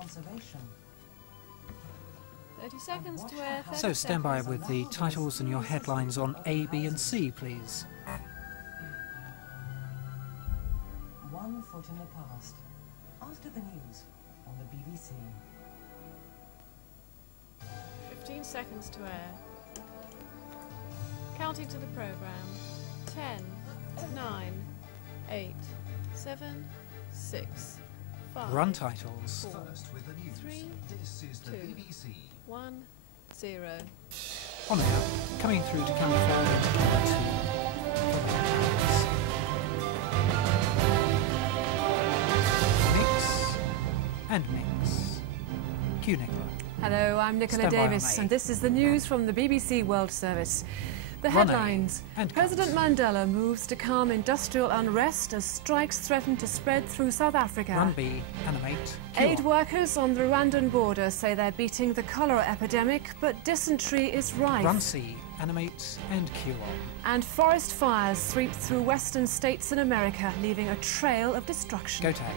conservation. 30 seconds to air. So stand by with the titles and your headlines on A, B and C, please. 1 foot in the past. After the news on the BBC. 15 seconds to air. Counting to the programme. 10, 9, 8, 7, 6, 5. Run titles. 4, First with the news. 3, This is the 2, BBC. 1, 0. On air, coming through to California Mix and mix. Q Nicola. Hello, I'm Nicola Stand by, Davies, May. and this is the news from the BBC World Service. The Run A headlines. and President cut. Mandela moves to calm industrial unrest as strikes threaten to spread through South Africa. Run B, animate. Q Aid on. workers on the Rwandan border say they're beating the cholera epidemic, but dysentery is rife. Run C, animate and Q on. And forest fires sweep through western states in America, leaving a trail of destruction. Go tag.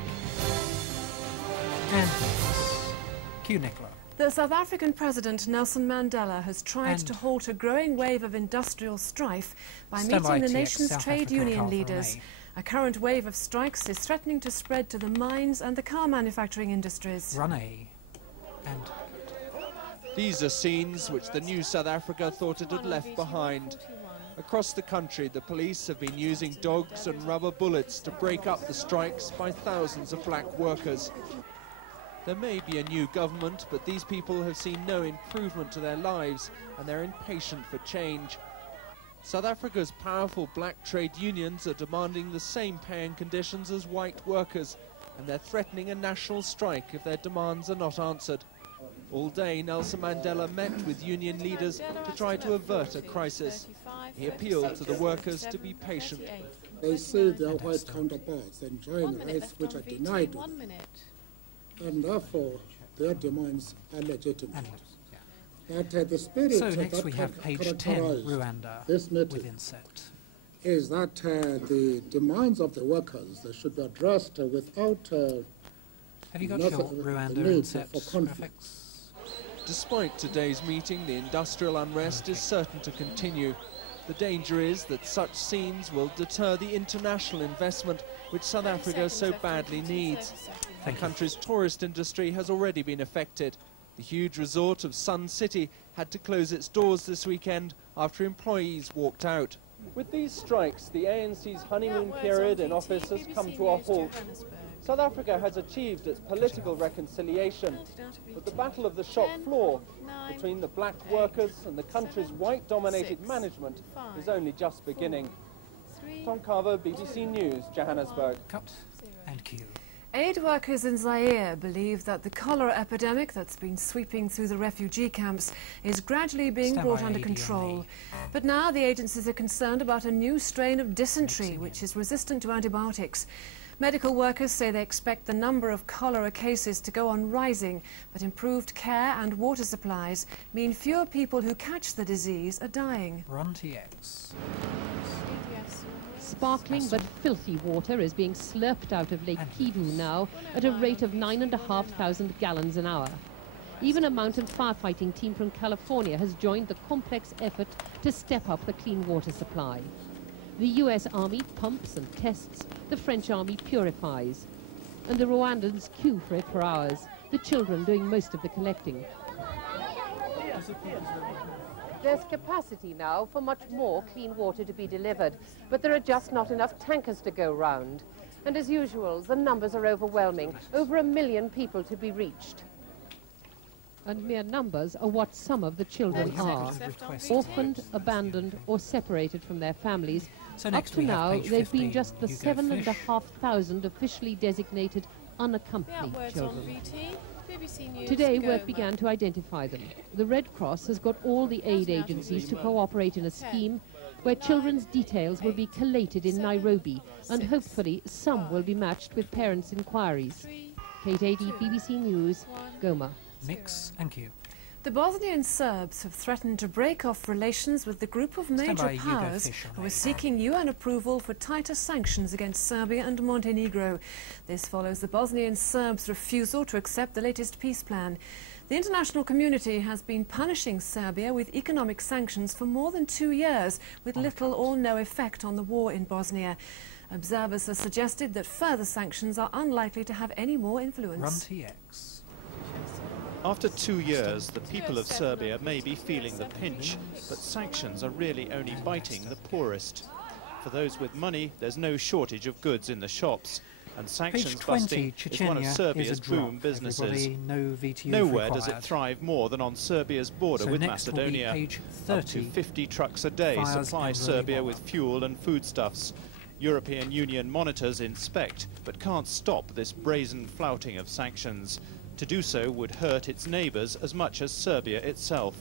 And mix. Q Nicola. The South African President Nelson Mandela has tried And to halt a growing wave of industrial strife by Stand by, meeting the TX nation's South trade Africa, union CARVER leaders. May. A current wave of strikes is threatening to spread to the mines and the car manufacturing industries. Run A and These are scenes which the new South Africa thought it had left behind. Across the country, the police have been using dogs and rubber bullets to break up the strikes by thousands of black workers. There may be a new government, but these people have seen no improvement to their lives and they're impatient for change. South Africa's powerful black trade unions are demanding the same pay and conditions as white workers, and they're threatening a national strike if their demands are not answered. All day, Nelson Mandela met with union leaders to try to avert a crisis. He appealed to the workers to be patient. They say their white counterparts enjoying rights which are denied to 1 them, minute. and therefore their demands are legitimate. and But the spirit so of next that we have page 10, characterized Rwanda, this meeting with inset. is that the demands of the workers should be addressed without Have you got Not your the Rwanda need inset for conflict. graphics? Despite today's meeting, the industrial unrest is certain to continue. The danger is that such scenes will deter the international investment which South Africa so badly needs. The country's tourist industry has already been affected. The huge resort of Sun City had to close its doors this weekend after employees walked out. With these strikes, the ANC's honeymoon period in office has come to a halt. South Africa has achieved its political reconciliation, but the battle of the shop floor between the black workers and the country's white-dominated management is only just beginning. Tom Carver, BBC News, Johannesburg. Cut and Q. Aid workers in Zaire believe that the cholera epidemic that's been sweeping through the refugee camps is gradually being Stand brought by, under ADIE. control. But now the agencies are concerned about a new strain of dysentery, which is resistant to antibiotics. Medical workers say they expect the number of cholera cases to go on rising, but improved care and water supplies mean fewer people who catch the disease are dying. Run TX. Sparkling but filthy water is being slurped out of Lake Kivu now at a rate of 9,500 gallons an hour. Even a mountain firefighting team from California has joined the complex effort to step up the clean water supply. The US Army pumps and tests, the French Army purifies. And the Rwandans queue for it for hours, the children doing most of the collecting. There's capacity now for much more clean water to be delivered, but there are just not enough tankers to go round. And as usual, the numbers are overwhelming, over 1 million people to be reached. And mere numbers are what some of the children are. Orphaned, abandoned or separated from their families. So Up next to we have now, page they've 15, been just the You Go 7,500 officially designated unaccompanied children. BBC Today, News, work Goma. began to identify them. The Red Cross has got all the aid agencies to cooperate in a scheme where children's details will be collated in Nairobi, and hopefully some will be matched with parents' inquiries. Kate Adie, BBC News, Goma. Mix and Q. The Bosnian Serbs have threatened to break off relations with the group of major powers who are seeking UN approval for tighter sanctions against Serbia and Montenegro. This follows the Bosnian Serbs' refusal to accept the latest peace plan. The international community has been punishing Serbia with economic sanctions for more than 2 years, with little or no effect on the war in Bosnia. Observers have suggested that further sanctions are unlikely to have any more influence. Run TX. After 2 years, the people of Serbia may be feeling the pinch, but sanctions are really only biting the poorest. For those with money, there's no shortage of goods in the shops, and sanctions busting is one of Serbia's boom businesses. Nowhere does it thrive more than on Serbia's border with Macedonia. Up to 50 trucks a day supply Serbia with fuel and foodstuffs. European Union monitors inspect, but can't stop this brazen flouting of sanctions. To do so would hurt its neighbours as much as Serbia itself.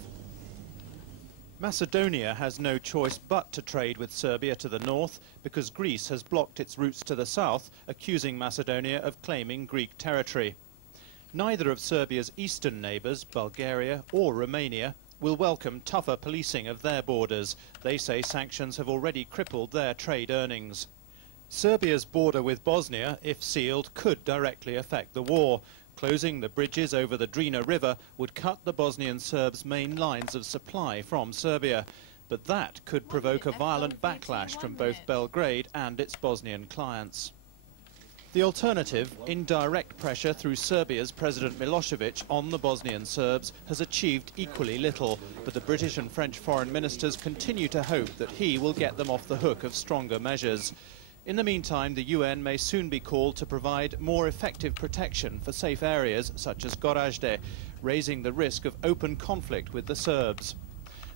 Macedonia has no choice but to trade with Serbia to the north because Greece has blocked its routes to the south, accusing Macedonia of claiming Greek territory. Neither of Serbia's eastern neighbours, Bulgaria or Romania, will welcome tougher policing of their borders. They say sanctions have already crippled their trade earnings. Serbia's border with Bosnia, if sealed, could directly affect the war. Closing the bridges over the Drina River would cut the Bosnian Serbs' main lines of supply from Serbia. But that could provoke a violent backlash from both Belgrade and its Bosnian clients. The alternative, indirect pressure through Serbia's President Milosevic on the Bosnian Serbs, has achieved equally little, but the British and French foreign ministers continue to hope that he will get them off the hook of stronger measures. In the meantime, the UN may soon be called to provide more effective protection for safe areas such as Gorazde, raising the risk of open conflict with the Serbs.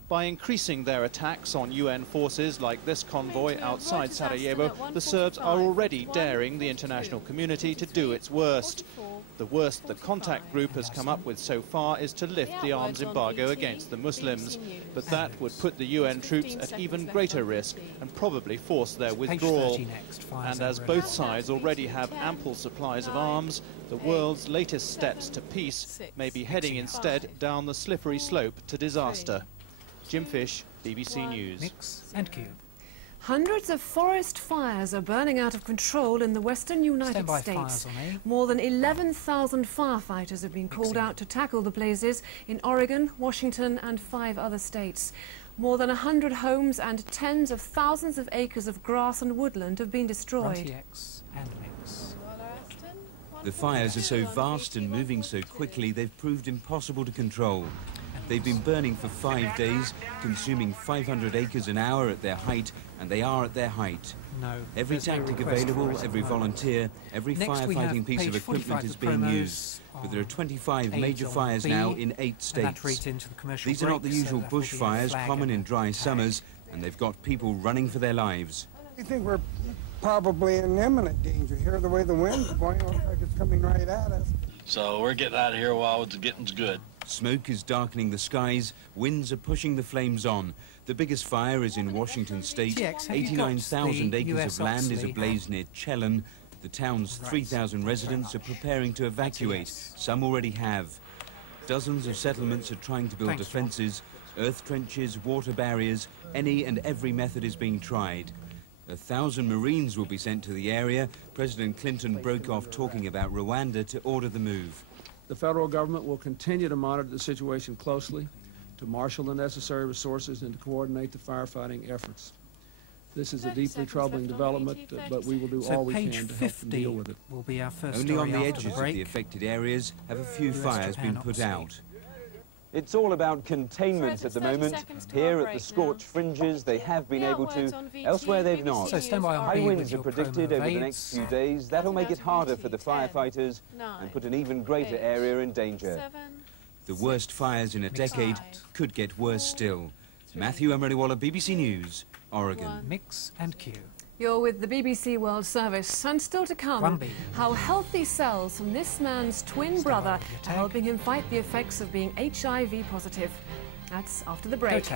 By increasing their attacks on UN forces like this convoy outside Sarajevo, the Serbs are already daring the international community to do its worst. The worst the contact group has come up with so far is to lift the arms embargo against the Muslims. But that would put the UN troops at even greater risk and probably force their withdrawal. And as both sides already have ample supplies of arms, the world's latest steps to peace may be heading instead down the slippery slope to disaster. Jim Fish, BBC News. Mix and cue. Hundreds of forest fires are burning out of control in the western United States. More than 11,000 firefighters have been called out to tackle the blazes in Oregon, Washington and 5 other states. More than 100 homes and tens of thousands of acres of grass and woodland have been destroyed. The fires are so vast and moving so quickly they've proved impossible to control. They've been burning for 5 days, consuming 500 acres an hour at their height, and they are at their height. Every tactic available, every volunteer, every firefighting piece of equipment is being used. But there are 25 major fires now in 8 states. These are not the usual bushfires common in dry summers, and they've got people running for their lives. I think we're probably in imminent danger here, the way the wind's going. It looks like it's coming right at us. So we're getting out of here while it's getting good. Smoke is darkening the skies, winds are pushing the flames on. The biggest fire is in Washington state. 89,000 acres of land is ablaze near CHARLENE. The town's 3,000 residents are preparing to evacuate. Some already have. Dozens of settlements are trying to build defences, earth trenches, water barriers. Any and every method is being tried. 1,000 Marines will be sent to the area. President Clinton broke off talking about Rwanda to order the move. The federal government will continue to monitor the situation closely, to marshal the necessary resources and to coordinate the firefighting efforts. This is a deeply troubling development, but we will do all we can to help them deal with it. Will be our first Only on the edges of the affected areas have a few fires been put out. It's all about containment at the moment. Here at the scorched fringes, they have been able to. Elsewhere, they've not. High winds are predicted over the next few days. That'll make it harder for the firefighters and put an even greater area in danger. The worst fires in a decade could get worse still. Matthew AMROLIWALA, BBC News, Oregon. Mix and cue. You're with the BBC World Service, and still to come, how healthy cells from this man's twin brother are helping him fight the effects of being HIV positive. That's after the break.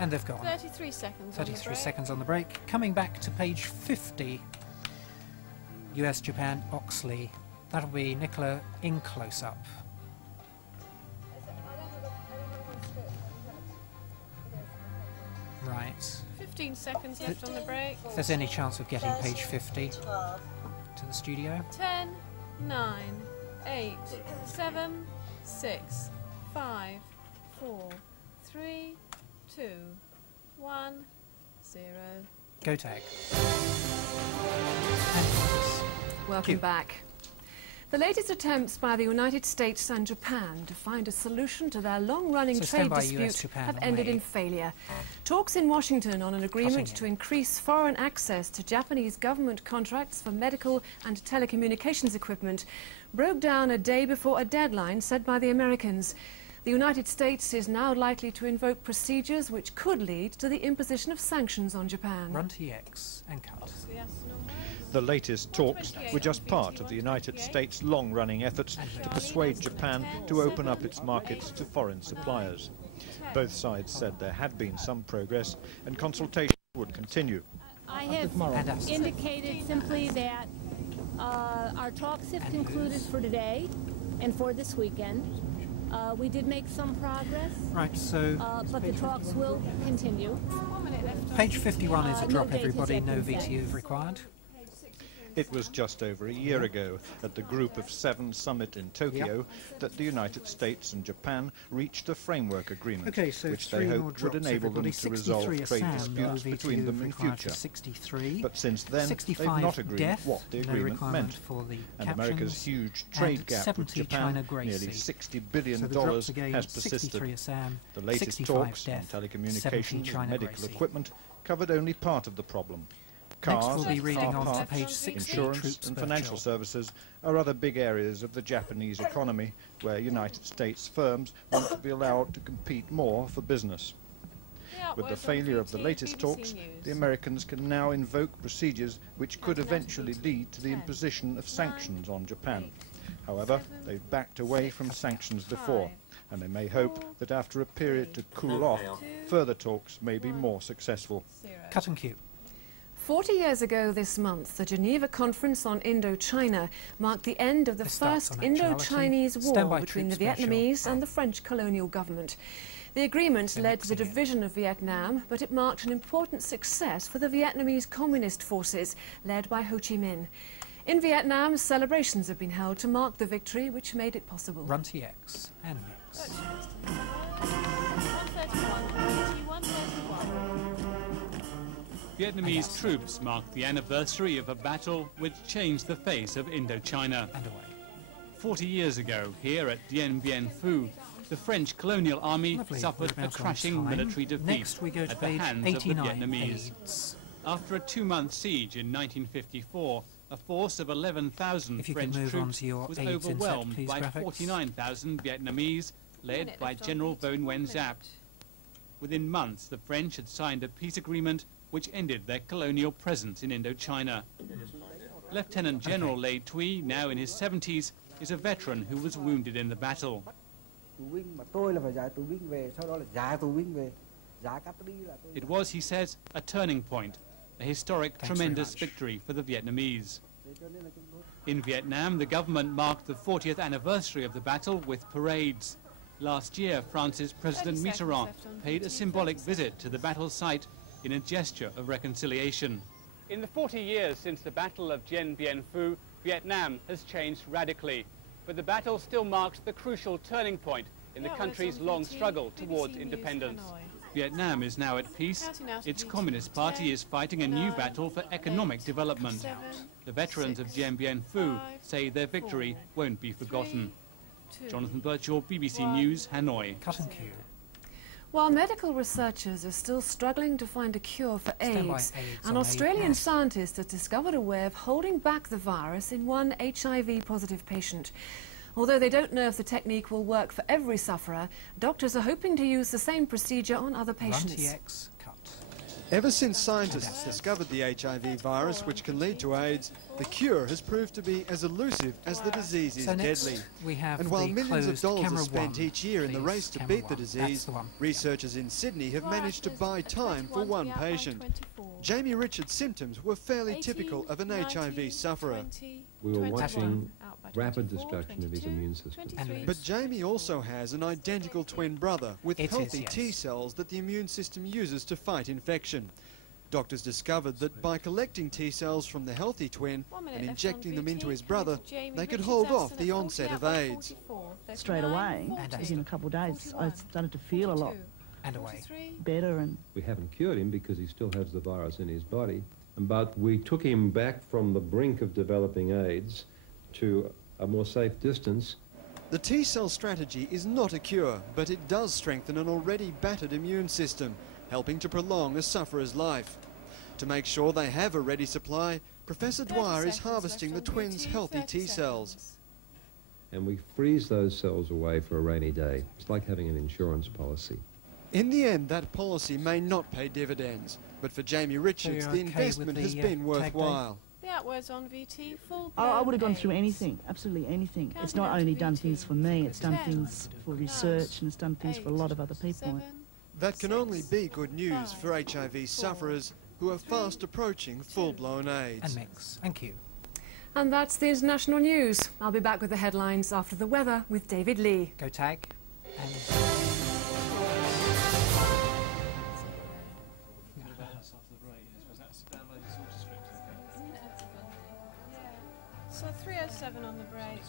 And they've gone. 33 seconds. 33 seconds on the break. Coming back to page 50. US-Japan OXLEY. That'll be NICOLA in close-up. Right. 15 seconds left on the break. If there's any chance of getting page 50 to the studio. 10, 9, 8, 7, 6, 5, 4, 3, 2, 1, 0. Go tag. Welcome back. The latest attempts by the United States and Japan to find a solution to their long-running trade dispute have ended in failure. Talks in Washington on an agreement to increase foreign access to Japanese government contracts for medical and telecommunications equipment broke down a day before a deadline set by the Americans. The United States is now likely to invoke procedures which could lead to the imposition of sanctions on Japan. Run TX and cut. The latest talks were just part of the United States' long-running efforts to persuade Japan to open up its markets to foreign suppliers. Both sides said there had been some progress and consultation would continue. I have indicated simply that our talks have concluded for today and for this weekend. We did make some progress, right, so but the talks will continue. Page 51 is a drop, everybody. No VTU required. It was just over a year ago at the Group of 7 summit in Tokyo that the United States and Japan reached a framework agreement which they hoped would enable them to resolve trade disputes between them in future. But since then, they've not agreed what the agreement meant. And America's huge trade gap with Japan, nearly $60 billion, has persisted. The latest talks on telecommunications and medical equipment covered only part of the problem. Cars, car parts, insurance and financial services are other big areas of the Japanese economy where United States firms want to be allowed to compete more for business. With the failure of the latest talks, the Americans can now invoke procedures which could eventually lead to the imposition of sanctions on Japan. However, they've backed away from sanctions before, and they may hope that after a period to cool off, further talks may be more successful. Cut and cue. 40 years ago this month, the Geneva Conference on Indochina marked the end of the first Indo-Chinese war between the Vietnamese and the French colonial government. The agreement led to the division of Vietnam, but it marked an important success for the Vietnamese Communist forces, led by Ho Chi Minh. In Vietnam, celebrations have been held to mark the victory which made it possible. Run TX and mix. 131. Vietnamese troops marked the anniversary of a battle which changed the face of Indochina. 40 years ago, here at Dien Bien Phu, the French colonial army suffered a crushing military defeat at the hands of the Vietnamese. After a 2-month siege in 1954, a force of 11,000 French troops was overwhelmed by 49,000 Vietnamese, led by General Vo Nguyen Giap. Within months, the French had signed a peace agreement which ended their colonial presence in Indochina. Lieutenant General Lê Thuy, now in his 70s, is a veteran who was wounded in the battle. It was, he says, a turning point, a historic, tremendous victory for the Vietnamese. In Vietnam, the government marked the 40th anniversary of the battle with parades. Last year, France's President Mitterrand paid a symbolic visit to the battle site in a gesture of reconciliation. In the 40 years since the Battle of Dien Bien Phu, Vietnam has changed radically, but the battle still marks the crucial turning point in the country's long struggle towards independence. Vietnam is now at peace. Its Communist Party is fighting a new battle for economic development. The veterans of Dien Bien Phu say their victory won't be forgotten. Jonathan Birchall, BBC News, Hanoi. Cut and cue. While medical researchers are still struggling to find a cure for AIDS, an Australian scientist has discovered a way of holding back the virus in one HIV-positive patient. Although they don't know if the technique will work for every sufferer, doctors are hoping to use the same procedure on other patients. Ever since scientists discovered the HIV virus, which can lead to AIDS, the cure has proved to be as elusive as the disease is deadly. And while millions of dollars are spent each year in the race to beat the disease, researchers in Sydney have managed to buy time for one patient. Jamie Richards' symptoms were fairly typical of an HIV sufferer. We were watching rapid destruction of his immune system. But Jamie also has an identical twin brother with healthy T cells that the immune system uses to fight infection. Doctors discovered that by collecting T cells from the healthy twin and injecting them into his brother, they could hold off the onset of AIDS. Straight away, within a couple of days, I started to feel a lot better. And we haven't cured him because he still has the virus in his body, but we took him back from the brink of developing AIDS to a more safe distance. The T cell strategy is not a cure, but it does strengthen an already battered immune system, helping to prolong a sufferer's life. To make sure they have a ready supply, Professor DWYER is harvesting the twins' healthy T cells. And we freeze those cells away for a rainy day. It's like having an insurance policy. In the end, that policy may not pay dividends, but for Jamie Richards, the investment has been worthwhile. The outwards on VT, full I would have gone through anything, absolutely anything. It's not only done things for me, it's done things for research and it's done things for a lot of other people. That can only be good news for HIV sufferers who are fast approaching full-blown AIDS. And mix. Thank you. And that's the international news. I'll be back with the headlines after the weather with David Lee. Go tag. And so 307 on the break.